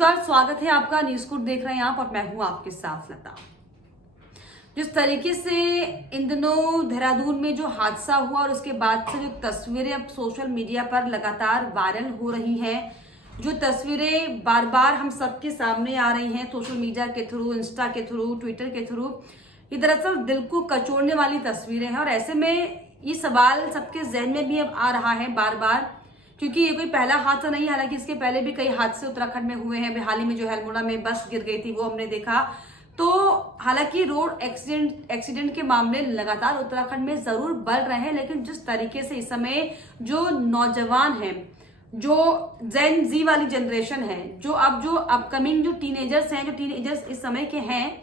नमस्कार, स्वागत है आपका। न्यूज कुट देख रहे हैं आप और मैं हूं आपके साथ लता। जिस तरीके से इन दिनों देहरादून में जो हादसा हुआ और उसके बाद से जो तस्वीरें अब सोशल मीडिया पर लगातार वायरल हो रही हैं, जो तस्वीरें बार बार हम सबके सामने आ रही हैं सोशल मीडिया के थ्रू, इंस्टा के थ्रू, ट्विटर के थ्रू, ये दरअसल दिल को कचोड़ने वाली तस्वीरें हैं। और ऐसे में ये सवाल सबके जहन में भी अब आ रहा है बार बार, क्योंकि ये कोई पहला हादसा नहीं है। हालांकि इसके पहले भी कई हादसे उत्तराखंड में हुए हैं। हाल ही में जो अल्मोड़ा में बस गिर गई थी वो हमने देखा। तो हालांकि रोड एक्सीडेंट के मामले लगातार उत्तराखंड में जरूर बढ़ रहे हैं, लेकिन जिस तरीके से इस समय जो नौजवान हैं, जो जेन जी वाली जनरेशन है, जो अपकमिंग जो टीनेजर्स इस समय के हैं,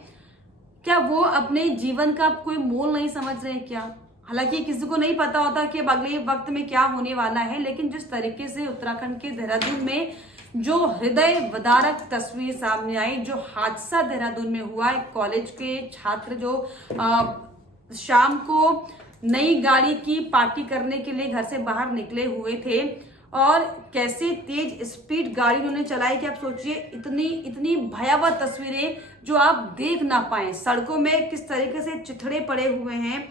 क्या वो अपने जीवन का कोई मोल नहीं समझ रहे हैं क्या? हालांकि किसी को नहीं पता होता कि अब अगले वक्त में क्या होने वाला है, लेकिन जिस तरीके से उत्तराखंड के देहरादून में जो हृदय विदारक तस्वीर सामने आई, जो हादसा देहरादून में हुआ, एक कॉलेज के छात्र जो शाम को नई गाड़ी की पार्टी करने के लिए घर से बाहर निकले हुए थे और कैसे तेज स्पीड गाड़ी उन्होंने चलाई कि आप सोचिए इतनी भयावह तस्वीरें जो आप देख ना पाए। सड़कों में किस तरीके से चिथड़े पड़े हुए हैं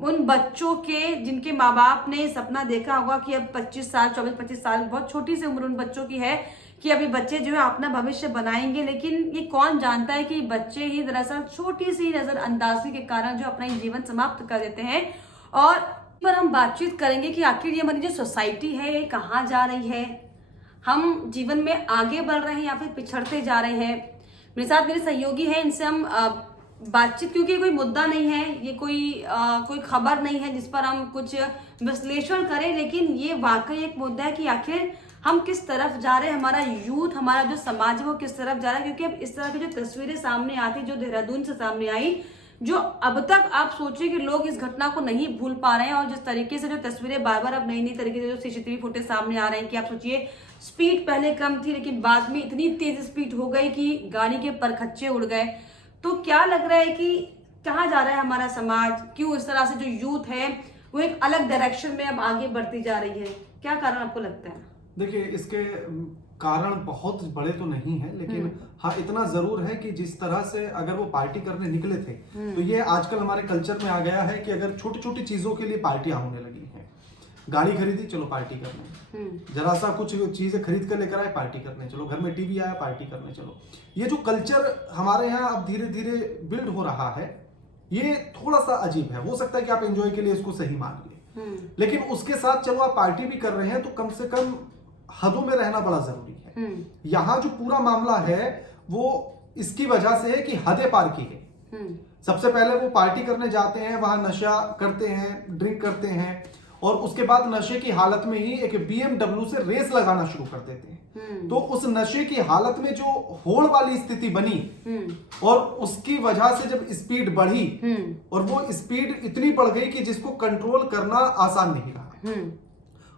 उन बच्चों के, जिनके माँ बाप ने सपना देखा होगा कि अब 24-25 साल बहुत छोटी सी उम्र उन बच्चों की है कि अभी बच्चे जो है अपना भविष्य बनाएंगे, लेकिन ये कौन जानता है कि बच्चे ही दरअसल छोटी सी नजरअंदाजी के कारण जो अपना जीवन समाप्त कर देते हैं। और पर हम बातचीत करेंगे कि आखिर ये हमारी जो सोसाइटी है ये कहाँ जा रही है, हम जीवन में आगे बढ़ रहे हैं या फिर पिछड़ते जा रहे हैं। मेरे साथ मेरे सहयोगी हैं, इनसे हम बातचीत, क्योंकि कोई मुद्दा नहीं है, ये कोई खबर नहीं है जिस पर हम कुछ विश्लेषण करें, लेकिन ये वाकई एक मुद्दा है कि आखिर हम किस तरफ जा रहे हैं, हमारा यूथ, हमारा जो समाज है वो किस तरफ जा रहा है। क्योंकि अब इस तरह की जो तस्वीरें सामने आती, जो देहरादून से सामने आई, जो अब तक आप सोचिए कि लोग इस घटना को नहीं भूल पा रहे हैं। और जिस तरीके से जो तस्वीरें बार बार अब नई तरीके से जो सीसीटीवी फुटेज सामने आ रहे हैं कि आप सोचिए स्पीड पहले कम थी, लेकिन बाद में इतनी तेज स्पीड हो गई कि गाड़ी के परखच्चे उड़ गए। तो क्या लग रहा है कि कहाँ जा रहा है हमारा समाज? क्यों इस तरह से जो यूथ है वो एक अलग डायरेक्शन में अब आगे बढ़ती जा रही है? क्या कारण आपको लगता है? देखिए, इसके कारण बहुत बड़े तो नहीं है, लेकिन हाँ इतना जरूर है कि जिस तरह से अगर वो पार्टी करने निकले थे, तो ये आजकल हमारे कल्चर में आ गया है कि अगर छोटी छोटी चीजों के लिए पार्टियां होने लगी हैं। गाड़ी खरीदी, चलो पार्टी करने, जरा सा कुछ चीजें खरीद कर लेकर आए, पार्टी करने चलो, घर में टीवी आया, पार्टी करने चलो। ये जो कल्चर हमारे यहाँ अब धीरे धीरे बिल्ड हो रहा है, ये थोड़ा सा अजीब है। हो सकता है कि आप एंजॉय के लिए इसको सही मान लिए, लेकिन उसके साथ चलो आप पार्टी भी कर रहे हैं तो कम से कम हदों में रहना बड़ा जरूरी है। यहाँ जो पूरा मामला है वो इसकी वजह से है कि हदें पार की गई। सबसे पहले वो पार्टी करने जाते हैं, वहां नशा करते हैं, ड्रिंक करते हैं, और उसके बाद नशे की हालत में ही एक BMW से रेस लगाना शुरू कर देते हैं। तो उस नशे की हालत में जो होड़ वाली स्थिति बनी और उसकी वजह से जब स्पीड बढ़ी और वो स्पीड इतनी बढ़ गई कि जिसको कंट्रोल करना आसान नहीं रहा,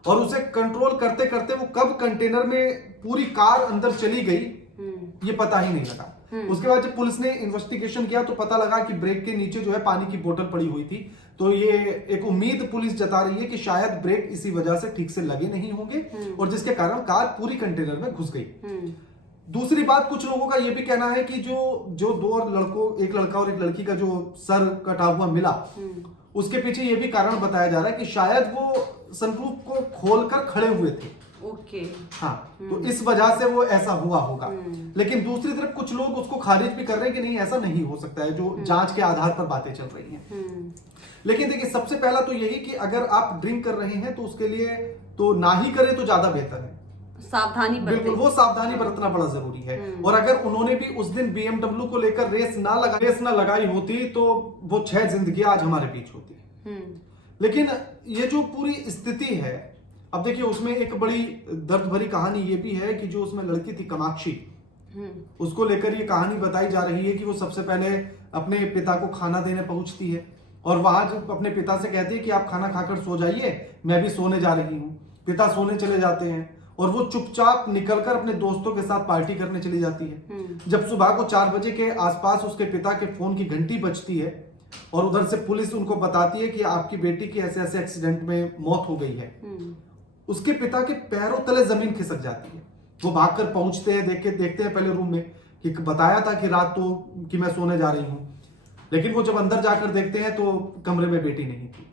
और उसे कंट्रोल करते करते वो कब कंटेनर में पूरी कार अंदर चली गई ये पता ही नहीं लगा। उसके बाद जब पुलिस ने इन्वेस्टिगेशन किया तो पता लगा कि ब्रेक के नीचे जो है पानी की बोतल पड़ी हुई थी। तो ये एक उम्मीद पुलिस जता रही है कि शायद ब्रेक इसी वजह से ठीक से लगे नहीं होंगे और जिसके कारण कार पूरी कंटेनर में घुस गई। दूसरी बात, कुछ लोगों का यह भी कहना है कि जो दो लड़कों, एक लड़का और एक लड़की का जो सर कटा हुआ मिला, उसके पीछे यह भी कारण बताया जा रहा है कि शायद वो सनरूफ को खोलकर खड़े हुए थे। ओके। हाँ, तो इस वजह से वो ऐसा हुआ होगा। लेकिन दूसरी तरफ कुछ लोग उसको खारिज भी कर रहे हैं कि नहीं, ऐसा नहीं हो सकता है, जो जांच के आधार पर बातें चल रही हैं। लेकिन देखिए, सबसे पहला तो यही कि अगर आप ड्रिंक कर रहे हैं तो उसके लिए तो ना ही करें तो ज्यादा बेहतर है। सावधानी बिल्कुल, वो सावधानी बरतना बड़ा जरूरी है। और अगर उन्होंने भी उस दिन BMW को लेकर रेस ना लगाई होती तो वो 6 जिंदगियां आज हमारे बीच होती। लेकिन ये जो पूरी स्थिति है, अब देखिए उसमें एक बड़ी दर्द भरी कहानी ये भी है कि जो उसमें लड़की थी कामाक्षी, उसको लेकर ये कहानी बताई जा रही है कि वो सबसे पहले अपने पिता को खाना देने पहुंचती है और वहां जब अपने पिता से कहती है कि आप खाना खाकर सो जाइए, मैं भी सोने जा रही हूँ। पिता सोने चले जाते हैं और वो चुपचाप निकलकर अपने दोस्तों के साथ पार्टी करने चली जाती है। जब सुबह को 4 बजे के आसपास उसके पिता के फोन की घंटी बजती है और उधर से पुलिस उनको बताती है कि आपकी बेटी की ऐसे ऐसे एक्सीडेंट में मौत हो गई है, उसके पिता के पैरों तले जमीन खिसक जाती है। वो भागकर पहुंचते हैं, देखते हैं पहले रूम में कि बताया था कि रात तो कि मैं सोने जा रही हूं, लेकिन वो जब अंदर जाकर देखते हैं तो कमरे में बेटी नहीं थी।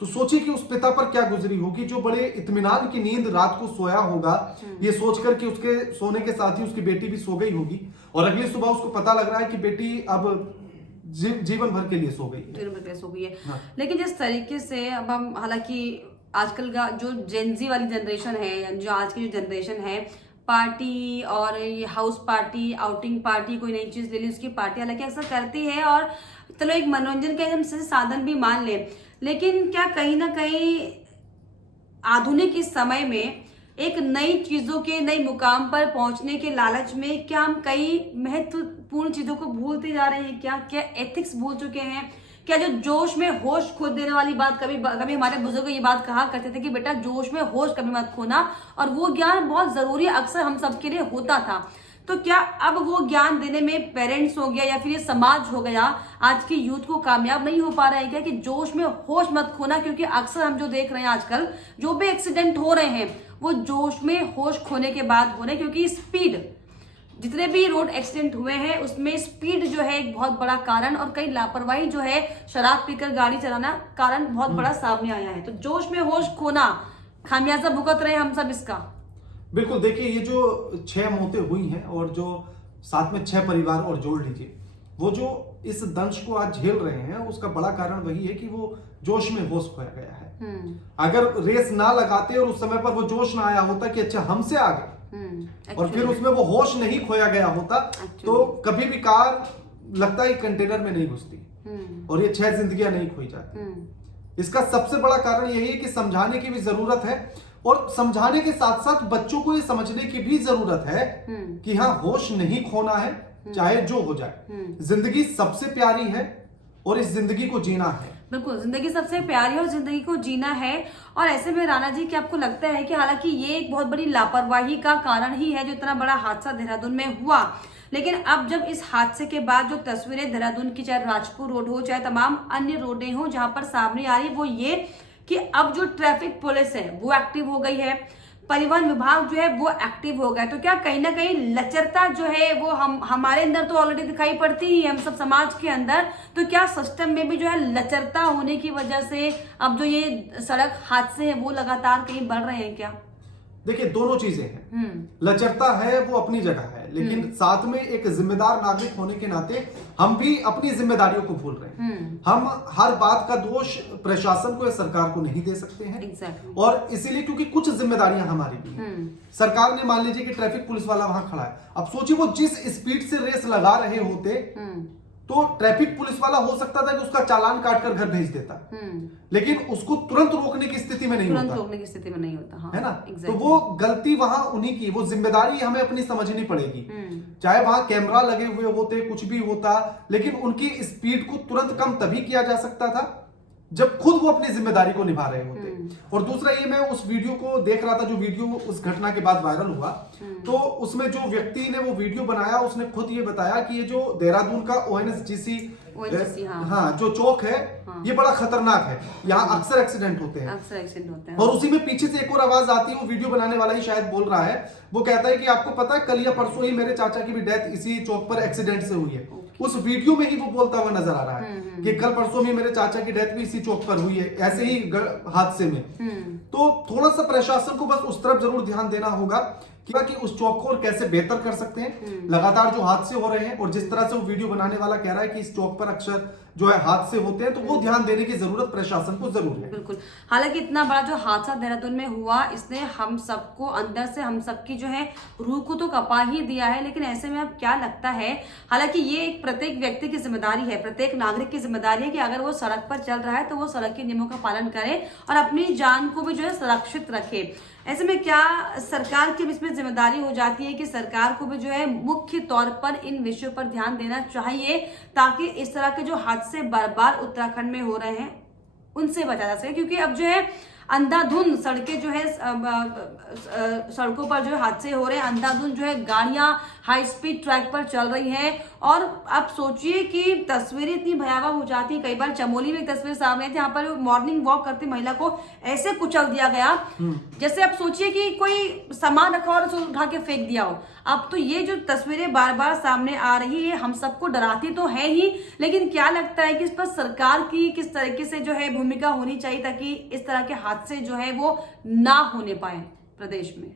तो सोचिए कि उस पिता पर क्या गुजरी होगी, जो बड़े इत्मीनान की नींद रात को सोया होगा ये सोचकर कि उसके सोने के साथ ही उसकी बेटी भी सो गई होगी, और अगली सुबह उसको पता लग रहा है कि बेटी अब जीवन भर के लिए सो गई है। जीवन भर के लिए सो गई है। हाँ। लेकिन जिस तरीके से अब हम, हालांकि आजकल का जो जेनजी वाली जनरेशन है, जो आज की जो जनरेशन है, पार्टी और ये हाउस पार्टी, आउटिंग पार्टी, कोई नई चीज ले ली उसकी पार्टी हालांकि अक्सर करती है, और चलो एक मनोरंजन का हम साधन भी मान ले, लेकिन क्या कहीं ना कहीं आधुनिक इस समय में एक नई चीजों के नई मुकाम पर पहुंचने के लालच में क्या हम कई महत्वपूर्ण चीजों को भूलते जा रहे हैं? क्या एथिक्स भूल चुके हैं? क्या जो जोश में होश खो देने वाली बात, कभी हमारे बुजुर्ग ये बात कहा करते थे कि बेटा जोश में होश कभी मत खोना, और वो ज्ञान बहुत जरूरी अक्सर हम सबके लिए होता था। तो क्या अब वो ज्ञान देने में पेरेंट्स हो गया या फिर ये समाज हो गया, आज की यूथ को कामयाब नहीं हो पा रहा है क्या कि जोश में होश मत खोना? क्योंकि अक्सर हम जो देख रहे हैं आजकल, जो भी एक्सीडेंट हो रहे हैं वो जोश में होश खोने के बाद हो रहे हैं, क्योंकि स्पीड, जितने भी रोड एक्सीडेंट हुए हैं उसमें स्पीड जो है एक बहुत बड़ा कारण, और कई लापरवाही जो है, शराब पीकर गाड़ी चलाना कारण बहुत बड़ा सामने आया है। तो जोश में होश खोना, खामियाजा भुगत रहे हम सब इसका। बिल्कुल, देखिए ये जो 6 मौतें हुई हैं और जो साथ में 6 परिवार और जोड़ लीजिए, वो जो इस दंश को आज झेल रहे हैं उसका बड़ा कारण वही है कि वो जोश में होश खोया गया है। अगर रेस ना लगाते और उस समय पर वो जोश ना आया होता कि अच्छा हमसे आगे, और फिर उसमें वो होश नहीं खोया गया होता, तो कभी भी कार लगता है कंटेनर में नहीं घुसती और ये 6 जिंदगियां नहीं खोई जाती। इसका सबसे बड़ा कारण यही है कि समझाने की भी जरूरत है, और समझाने के साथ साथ बच्चों को ये समझने की भी जरूरत है कि हाँ, होश नहीं खोना है चाहे जो हो जाए। जिंदगी सबसे प्यारी है और इस जिंदगी को जीना है। बिल्कुल, जिंदगी सबसे प्यारी और जिंदगी को जीना है। और ऐसे में राणा जी, क्या आपको लगता है कि हालांकि ये एक बहुत बड़ी लापरवाही का कारण ही है जो इतना बड़ा हादसा देहरादून में हुआ, लेकिन अब जब इस हादसे के बाद जो तस्वीरें देहरादून की, चाहे राजपुर रोड हो चाहे तमाम अन्य रोडें हो, जहां पर सामने आ रही है वो ये कि अब जो ट्रैफिक पुलिस है वो एक्टिव हो गई है, परिवहन विभाग जो है वो एक्टिव हो गया, तो क्या कहीं ना कहीं लचरता जो है वो हमारे अंदर तो ऑलरेडी दिखाई पड़ती ही है, हम सब समाज के अंदर, तो क्या सिस्टम में भी जो है लचरता होने की वजह से अब जो ये सड़क हादसे हैं वो लगातार कहीं बढ़ रहे हैं क्या? देखिए, दोनों चीजें हैं। लचरता है वो अपनी जगह है, लेकिन साथ में एक जिम्मेदार नागरिक होने के नाते हम भी अपनी जिम्मेदारियों को भूल रहे हैं। हम हर बात का दोष प्रशासन को या सरकार को नहीं दे सकते हैं। और इसीलिए क्योंकि कुछ जिम्मेदारियां हमारी भी हैं। सरकार ने मान लीजिए कि ट्रैफिक पुलिस वाला वहां खड़ा है, अब सोचिए वो जिस स्पीड से रेस लगा रहे होते तो ट्रैफिक पुलिस वाला हो सकता था कि उसका चालान काटकर घर भेज देता, लेकिन उसको तुरंत रोकने की स्थिति में नहीं होता, हाँ, है ना? तो वो गलती वहां उन्हीं की, वो जिम्मेदारी हमें अपनी समझनी पड़ेगी। चाहे वहां कैमरा लगे हुए होते, कुछ भी होता, लेकिन उनकी स्पीड को तुरंत कम तभी किया जा सकता था जब खुद वो अपनी जिम्मेदारी को निभा रहे होते। और दूसरा ये, मैं उस वीडियो को देख रहा था, जो वीडियो उस घटना के बाद वायरल हुआ, तो उसमें जो व्यक्ति ने वो वीडियो बनाया उसने खुद ये बताया कि ये जो देहरादून का ONGC हाँ, जो चौक है, ये बड़ा खतरनाक है, यहाँ अक्सर एक्सीडेंट होते हैं। और उसी में पीछे से एक और आवाज आती है, वो वीडियो बनाने वाला ही शायद बोल रहा है, वो कहता है कि आपको पता है कल या परसों ही मेरे चाचा की भी डेथ इसी चौक पर एक्सीडेंट से हुई है। उस वीडियो में ही वो बोलता हुआ नजर आ रहा है कि कल परसों में मेरे चाचा की डेथ भी इसी चौक पर हुई है, ऐसे ही हादसे में। तो थोड़ा सा प्रशासन को बस उस तरफ जरूर ध्यान देना होगा कि उस चौक को और कैसे बेहतर कर सकते हैं। लगातार जो हादसे हो रहे हैं और जिस तरह से वो वीडियो बनाने वाला कह रहा है कि इस चौक पर अक्सर जो है हादसे होते हैं, तो वो ध्यान देने की जरूरत प्रशासन को जरूर है। बिल्कुल, हालांकि इतना बड़ा जो हादसा देहरादून में हुआ, इसने हम सबको अंदर से, हम सबकी जो है रूह को तो कपा ही दिया है। लेकिन ऐसे में अब क्या लगता है, हालांकि ये एक प्रत्येक व्यक्ति की जिम्मेदारी है, प्रत्येक नागरिक की जिम्मेदारी है कि अगर वो सड़क पर चल रहा है तो वो सड़क के नियमों का पालन करे और अपनी जान को भी जो है सुरक्षित रखे। ऐसे में क्या सरकार की इसमें जिम्मेदारी हो जाती है कि सरकार को भी जो है मुख्य तौर पर इन विषयों पर ध्यान देना चाहिए, ताकि इस तरह के जो हादसे बार बार उत्तराखंड में हो रहे हैं उनसे बचा जा सके। क्योंकि अब जो है अंधाधुंध सड़कें जो है, सड़कों पर जो है हादसे हो रहे हैं, अंधाधुंध जो है गाड़ियां हाई स्पीड ट्रैक पर चल रही हैं और आप सोचिए कि तस्वीरें इतनी भयावह हो जाती, कई बार चमोली में एक तस्वीर सामने थी, यहाँ पर मॉर्निंग वॉक करती महिला को ऐसे कुचल दिया गया जैसे आप सोचिए कि कोई सामान रखा और उसे उठा के फेंक दिया हो। अब तो ये जो तस्वीरें बार बार सामने आ रही है हम सबको डराती तो है ही, लेकिन क्या लगता है कि इस पर सरकार की किस तरीके से जो है भूमिका होनी चाहिए ताकि इस तरह के हादसे जो है वो ना होने पाए प्रदेश में?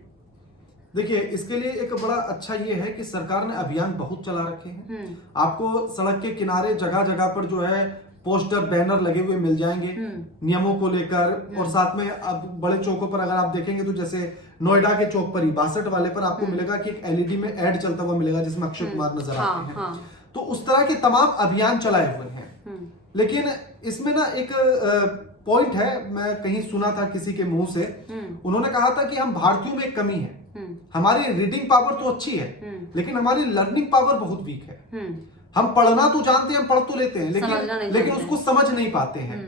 देखिए, इसके लिए एक बड़ा अच्छा ये है कि सरकार ने अभियान बहुत चला रखे हैं। आपको सड़क के किनारे जगह जगह पर जो है पोस्टर बैनर लगे हुए मिल जाएंगे नियमों को लेकर। और साथ में अब बड़े चौकों पर अगर आप देखेंगे तो जैसे नोएडा के चौक पर ही 62 वाले पर आपको मिलेगा कि एक एलईडी में ऐड चलता हुआ मिलेगा जिसमें अक्षय कुमार नजर आते हैं। तो उस तरह के तमाम अभियान चलाए हुए हैं। लेकिन इसमें ना एक पॉइंट है, मैं कहीं सुना था किसी के मुंह से, उन्होंने कहा था कि हम भारतीयों में एक कमी है, हमारी रीडिंग पावर तो अच्छी है लेकिन हमारी लर्निंग पावर बहुत वीक है। हम पढ़ना तो जानते हैं, हम पढ़ तो लेते हैं लेकिन उसको समझ नहीं पाते हैं।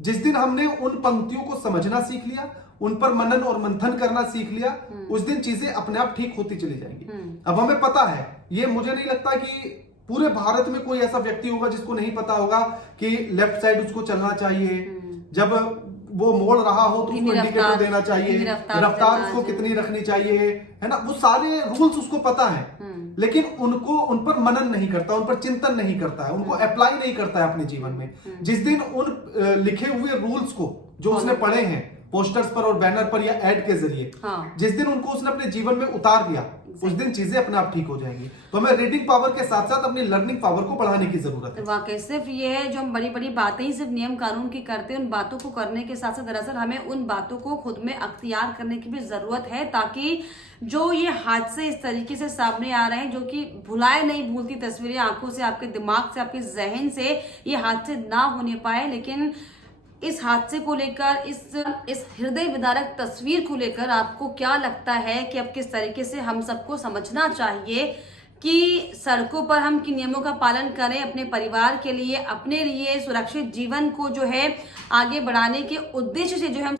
जिस दिन हमने उन पंक्तियों को समझना सीख लिया, उन पर मनन और मंथन करना सीख लिया, उस दिन चीजें अपने आप ठीक होती चली जाएंगी। अब हमें पता है, ये मुझे नहीं लगता कि पूरे भारत में कोई ऐसा व्यक्ति होगा जिसको नहीं पता होगा कि लेफ्ट साइड उसको चलना चाहिए, जब वो मोड़ रहा हो तो उसको इंडिकेटर देना चाहिए, रफ्तार उसको कितनी रखनी चाहिए, है ना, वो सारे रूल्स उसको पता है। लेकिन उन पर मनन नहीं करता, उन पर चिंतन नहीं करता है, उनको अप्लाई नहीं करता है अपने जीवन में। जिस दिन उन लिखे हुए रूल्स को जो उसने पढ़े हैं पोस्टर्स पर और बैनर पर या एड के जरिए, जिस दिन उनको उसने अपने जीवन में उतार दिया, उस दिन चीजें अपने आप ठीक हो जाएंगी। तो हमें रीडिंग पावर के साथ साथ अपनी लर्निंग पावर को बढ़ाने की जरूरत है। वाकई सिर्फ ये है जो हम बड़ी बड़ी बातें ही सिर्फ नियम कानून की करते हैं, उन बातों को करने के साथ साथ दरअसल हमें उन बातों को खुद में अख्तियार करने की भी जरूरत है ताकि जो ये हादसे इस तरीके से सामने आ रहे हैं, जो कि भुलाए नहीं भूलती तस्वीरें आंखों से, आपके दिमाग से, आपके जहन से ये हादसे ना होने पाए। लेकिन इस हादसे को लेकर, इस हृदय विदारक तस्वीर को लेकर आपको क्या लगता है कि अब किस तरीके से हम सबको समझना चाहिए कि सड़कों पर हम किन नियमों का पालन करें अपने परिवार के लिए, अपने लिए सुरक्षित जीवन को जो है आगे बढ़ाने के उद्देश्य से जो है हम